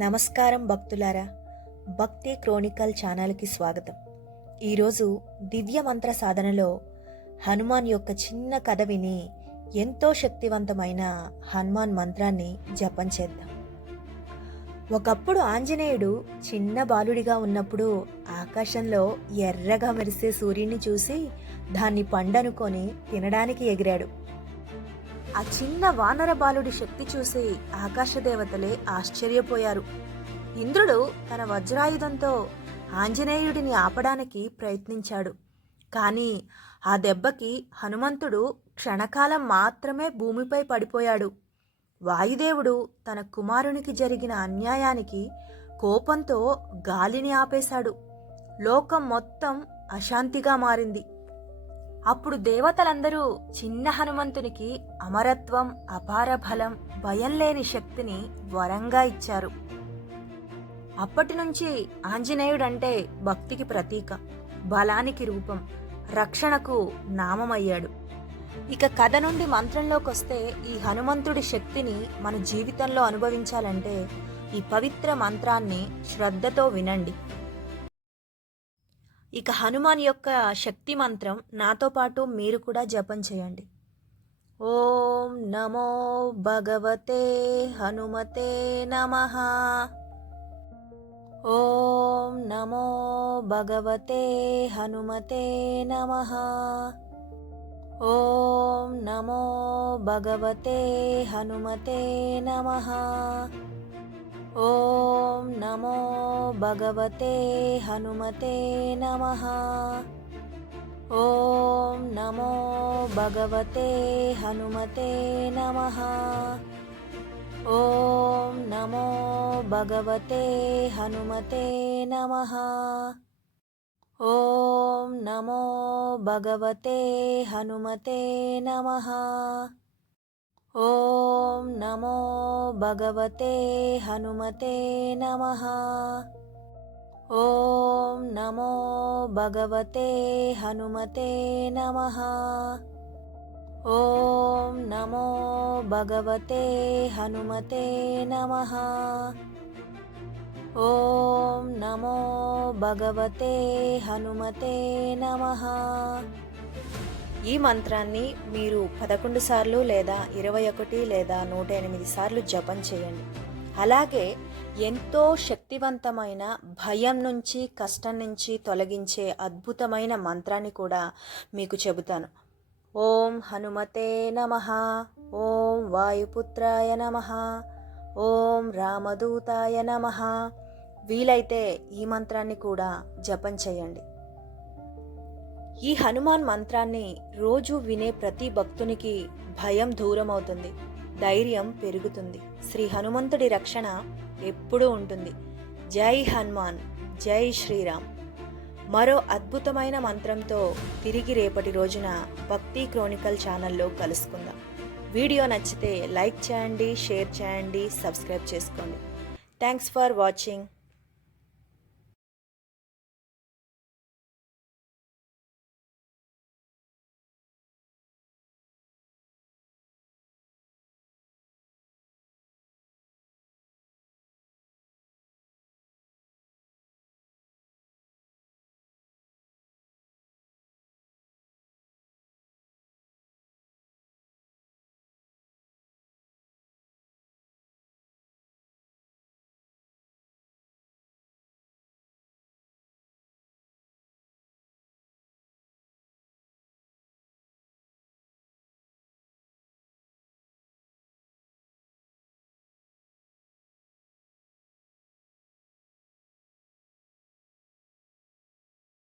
నమస్కారం భక్తులారా, భక్తి క్రోనికల్ ఛానల్కి స్వాగతం. ఈరోజు దివ్య మంత్ర సాధనలో హనుమాన్ యొక్క చిన్న కథ విని ఎంతో శక్తివంతమైన హనుమాన్ మంత్రాన్ని జపం చేద్దాం. ఒకప్పుడు ఆంజనేయుడు చిన్న బాలుడిగా ఉన్నప్పుడు ఆకాశంలో ఎర్రగా మెరిసే సూర్యుని చూసి దాన్ని పండనుకొని తినడానికి ఎగిరాడు. ఆ చిన్న వానర బాలుడి శక్తి చూసి ఆకాశదేవతలే ఆశ్చర్యపోయారు. ఇంద్రుడు తన వజ్రాయుధంతో ఆంజనేయుడిని ఆపడానికి ప్రయత్నించాడు. కానీ ఆ దెబ్బకి హనుమంతుడు క్షణకాలం మాత్రమే భూమిపై పడిపోయాడు. వాయుదేవుడు తన కుమారునికి జరిగిన అన్యాయానికి కోపంతో గాలిని ఆపేశాడు. లోకం మొత్తం అశాంతిగా మారింది. అప్పుడు దేవతలందరూ చిన్న హనుమంతునికి అమరత్వం, అపార బలం, భయం లేని శక్తిని వరంగా ఇచ్చారు. అప్పటి నుంచి ఆంజనేయుడంటే భక్తికి ప్రతీక, బలానికి రూపం, రక్షణకు నామమయ్యాడు. ఇక కథ నుండి మంత్రంలోకి వస్తే, ఈ హనుమంతుడి శక్తిని మన జీవితంలో అనుభవించాలంటే ఈ పవిత్ర మంత్రాన్ని శ్రద్ధతో వినండి. ఇక హనుమాన్ యొక్క శక్తి మంత్రం నాతో పాటు మీరు కూడా జపం చేయండి. ఓం నమో భగవతే హనుమతే నమః. ఓం నమో భగవతే హనుమతే నమః. ఓం నమో భగవతే హనుమతే నమః. ఓం నమో భగవతే హనుమతే నమః. ఓం నమో భగవతే హనుమతే నమః. ఓం నమో భగవతే హనుమతే నమః. ఓం నమో భగవతే హనుమతే నమః. ఓం నమో భగవతే హనుమతే నమః. ఓం నమో భగవతే హనుమతే నమః. ఓం నమో భగవతే హనుమతే నమః. ఓం నమో భగవతే హనుమతే నమః. ఈ మంత్రాన్ని మీరు 11 సార్లు లేదా 21 లేదా 108 సార్లు జపం చేయండి. అలాగే ఎంతో శక్తివంతమైన, భయం నుంచి, కష్టం నుంచి తొలగించే అద్భుతమైన మంత్రాన్ని కూడా మీకు చెబుతాను. ఓం హనుమతే నమః. ఓం వాయుపుత్రాయ నమః. ఓం రామదూతాయ నమః. వీలైతే ఈ మంత్రాన్ని కూడా జపం చేయండి. ఈ హనుమాన్ మంత్రాన్ని రోజు వినే ప్రతి భక్తునికి భయం దూరం అవుతుంది, ధైర్యం పెరుగుతుంది. శ్రీ హనుమంతుడి రక్షణ ఎప్పుడూ ఉంటుంది. జై హనుమాన్, జై శ్రీరామ్. మరో అద్భుతమైన మంత్రంతో తిరిగి రేపటి రోజున భక్తి క్రోనికల్ ఛానల్లో కలుసుకుందాం. వీడియో నచ్చితే లైక్ చేయండి, షేర్ చేయండి, సబ్స్క్రైబ్ చేసుకోండి. Thanks for watching.